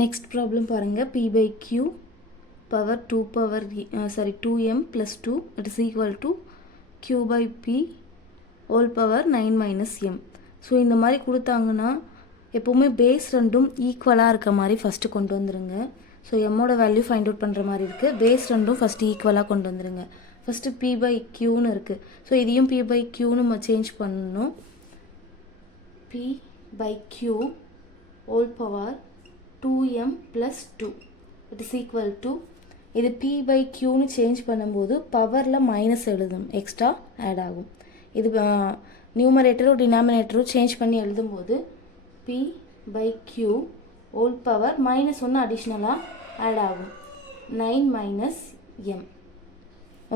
Next problem பாருங்கள். p/q power 2m plus 2 it is equal to q/p whole power 9 - m. So இந்த மாதிரி கொடுத்தாங்கன்னா எப்போவுமே பேஸ் ரெண்டும் ஈக்குவலாக இருக்க மாதிரி ஃபஸ்ட்டு கொண்டு வந்துடுங்க. ஸோ எம்மோட வேல்யூ ஃபைண்ட் அவுட் பண்ணுற மாதிரி இருக்குது. பேஸ் ரெண்டும் ஃபஸ்ட்டு ஈக்குவலாக கொண்டு வந்துடுங்க. ஃபஸ்ட்டு p/qன்னு இருக்குது. ஸோ இதையும் p/qன்னு நம்ம சேஞ்ச் பண்ணணும். p/q whole power 2m plus 2 it is equal to இது p/qன்னு சேஞ்ச் பண்ணும்போது பவரில் மைனஸ் எழுதும், எக்ஸ்ட்ரா ஆட் ஆகும். இது நியூமரேட்டரும் டினாமினேட்டரும் சேஞ்ச் பண்ணி எழுதும்போது p/q ஹோல் பவர் -1 அடிஷ்னலாக ஆட் ஆகும், 9 - m.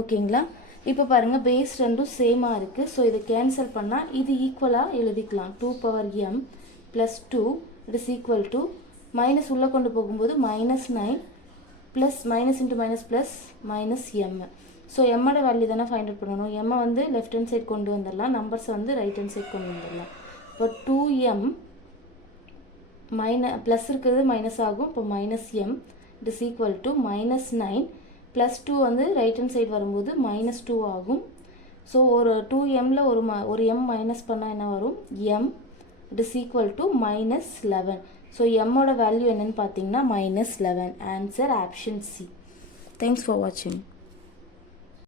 ஓகேங்களா? இப்போ பாருங்கள், பேஸ் ரெண்டும் சேமாக இருக்குது. ஸோ இதை கேன்சல் பண்ணால் இது ஈக்குவலாக எழுதிக்கலாம். 2m + 2 it is equal to minus உள்ளே கொண்டு போகும்போது -9 plus minus into minus plus -m. So எம்மோட வேல்யூ தானே ஃபைண்ட் அவுட் பண்ணணும். எம்மை வந்து லெஃப்ட் ஹேண்ட் சைட் கொண்டு வந்துடலாம், நம்பர்ஸை வந்து ரைட் ஹேண்ட் சைட் கொண்டு வந்துடலாம். இப்போ 2m ப்ளஸ் இருக்கிறது மைனஸ் ஆகும், இப்போ -m it is equal to -9 plus 2 வந்து ரைட் ஹேண்ட் சைட் வரும்போது -2 ஆகும். ஸோ ஒரு 2mல ஒரு m மைனஸ் பண்ணால் என்ன வரும், m it is equal to -11. So எம்மோட வேல்யூ என்னன்னு பார்த்தீங்கன்னா -11. Answer option C. Thanks for வாட்சிங்.